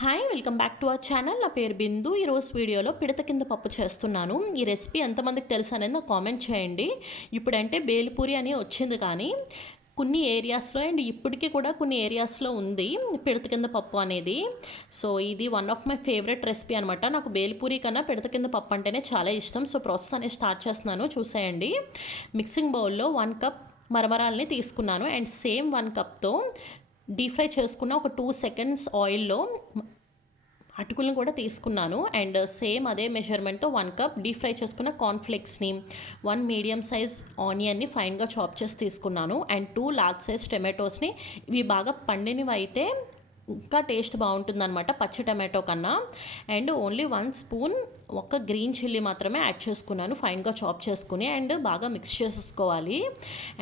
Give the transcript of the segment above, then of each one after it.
Hi welcome back to our channel. నా పేరు బిందు. ఈరోజు వీడియోలో పిడత కింద పప్పు చేస్తున్నాను. ఈ రెసిపీ ఎంతమందికి తెలుసు అనేది నాకు కామెంట్ చేయండి. ఇప్పుడంటే బేల్పూరి అని వచ్చింది, కానీ కొన్ని ఏరియాస్లో అండ్ ఇప్పటికీ కూడా కొన్ని ఏరియాస్లో ఉంది పిడత కింద పప్పు అనేది. సో ఇది one of my favourite recipe అనమాట. నాకు బేల్పూరి కన్నా పిడత కింద పప్పు అంటేనే చాలా ఇష్టం. సో ప్రాసెస్ అనేది స్టార్ట్ చేస్తున్నాను, చూసేయండి. మిక్సింగ్ బౌల్లో 1 కప్ మరమరాల్ని తీసుకున్నాను అండ్ సేమ్ 1 కప్తో డీప్ ఫ్రై చేసుకున్న ఒక 2 సెకండ్స్ ఆయిల్లో అటుకులను కూడా తీసుకున్నాను. అండ్ సేమ్ అదే మెజర్మెంట్తో 1 కప్ డీప్ ఫ్రై చేసుకున్న కార్న్ఫ్లేక్స్ని, 1 మీడియం సైజ్ ఆనియన్ని ఫైన్గా చాప్ చేసి తీసుకున్నాను అండ్ 2 లార్జ్ సైజ్ టమాటోస్ని. ఇవి బాగా పండినవి అయితే ఇంకా టేస్ట్ బాగుంటుందన్నమాట పచ్చి టమాటో కన్నా. అండ్ ఓన్లీ 1 స్పూన్ ఒక గ్రీన్ చిల్లీ మాత్రమే యాడ్ చేసుకున్నాను ఫైన్గా చాప్ చేసుకుని, అండ్ బాగా మిక్స్ చేసేసుకోవాలి.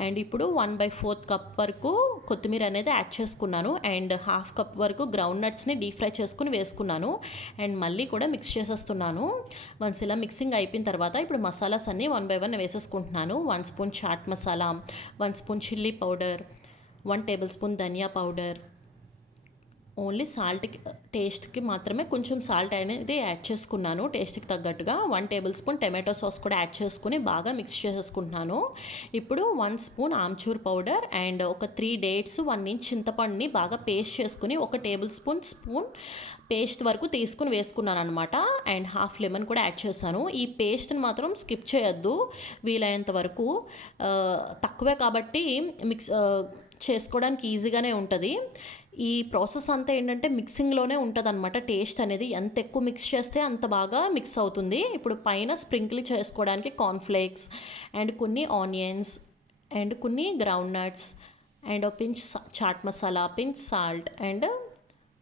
అండ్ ఇప్పుడు 1/4 కప్ వరకు కొత్తిమీర అనేది యాడ్ చేసుకున్నాను అండ్ 1/2 కప్ వరకు గ్రౌండ్ నట్స్ని డీప్ ఫ్రై చేసుకుని వేసుకున్నాను అండ్ మళ్ళీ కూడా మిక్స్ చేసేస్తున్నాను. వన్స్ ఇలా మిక్సింగ్ అయిపోయిన తర్వాత ఇప్పుడు మసాలాస్ అన్నీ 1 by 1 వేసేసుకుంటున్నాను. 1 spoon chaat masala, 1 spoon chilli powder, 1 table spoon ధనియా పౌడర్, ఓన్లీ సాల్ట్కి టేస్ట్కి మాత్రమే కొంచెం సాల్ట్ అనేది యాడ్ చేసుకున్నాను టేస్ట్కి తగ్గట్టుగా. 1 టేబుల్ స్పూన్ టమాటో సాస్ కూడా యాడ్ చేసుకుని బాగా మిక్స్ చేసేసుకుంటున్నాను. ఇప్పుడు 1 స్పూన్ ఆమ్చూర్ పౌడర్ అండ్ ఒక 3 డేట్స్, 1 ఇంచ్ చింతపండుని బాగా పేస్ట్ చేసుకుని ఒక టేబుల్ స్పూన్ పేస్ట్ వరకు తీసుకుని వేసుకున్నాను అనమాట. అండ్ 1/2 లెమన్ కూడా యాడ్ చేశాను. ఈ పేస్ట్ని మాత్రం స్కిప్ చేయొద్దు వీలైనంత వరకు. తక్కువే కాబట్టి మిక్స్ చేసుకోవడానికి ఈజీగానే ఉంటుంది. ఈ ప్రాసెస్ అంతా ఏంటంటే మిక్సింగ్లోనే ఉంటుంది అనమాట. టేస్ట్ అనేది ఎంత ఎక్కువ మిక్స్ చేస్తే అంత బాగా మిక్స్ అవుతుంది. ఇప్పుడు పైన స్ప్రింకిల్ చేసుకోవడానికి కార్న్ఫ్లేక్స్ అండ్ కొన్ని ఆనియన్స్ అండ్ కొన్ని groundnuts and pinch chaat masala, pinch salt and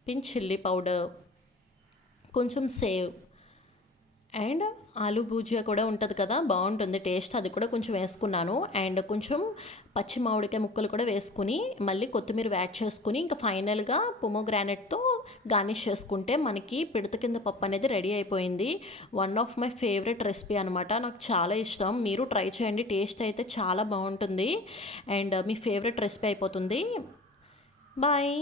pinch chilli powder, కొంచెం సేవ్ అండ్ ఆలూ భుజియా కూడా ఉంటుంది కదా, బాగుంటుంది టేస్ట్, అది కూడా కొంచెం వేసుకున్నాను. అండ్ కొంచెం పచ్చి మామిడికాయ ముక్కలు కూడా వేసుకుని మళ్ళీ కొత్తిమీర యాడ్ చేసుకుని ఇంకా ఫైనల్గా పొమోగ్రానైట్తో గార్నిష్ చేసుకుంటే మనకి పిడత కింద పప్పు అనేది రెడీ అయిపోయింది. One of my favourite recipe అనమాట. నాకు చాలా ఇష్టం. మీరు ట్రై చేయండి, టేస్ట్ అయితే చాలా బాగుంటుంది అండ్ మీ ఫేవరెట్ రెసిపీ అయిపోతుంది. బాయ్.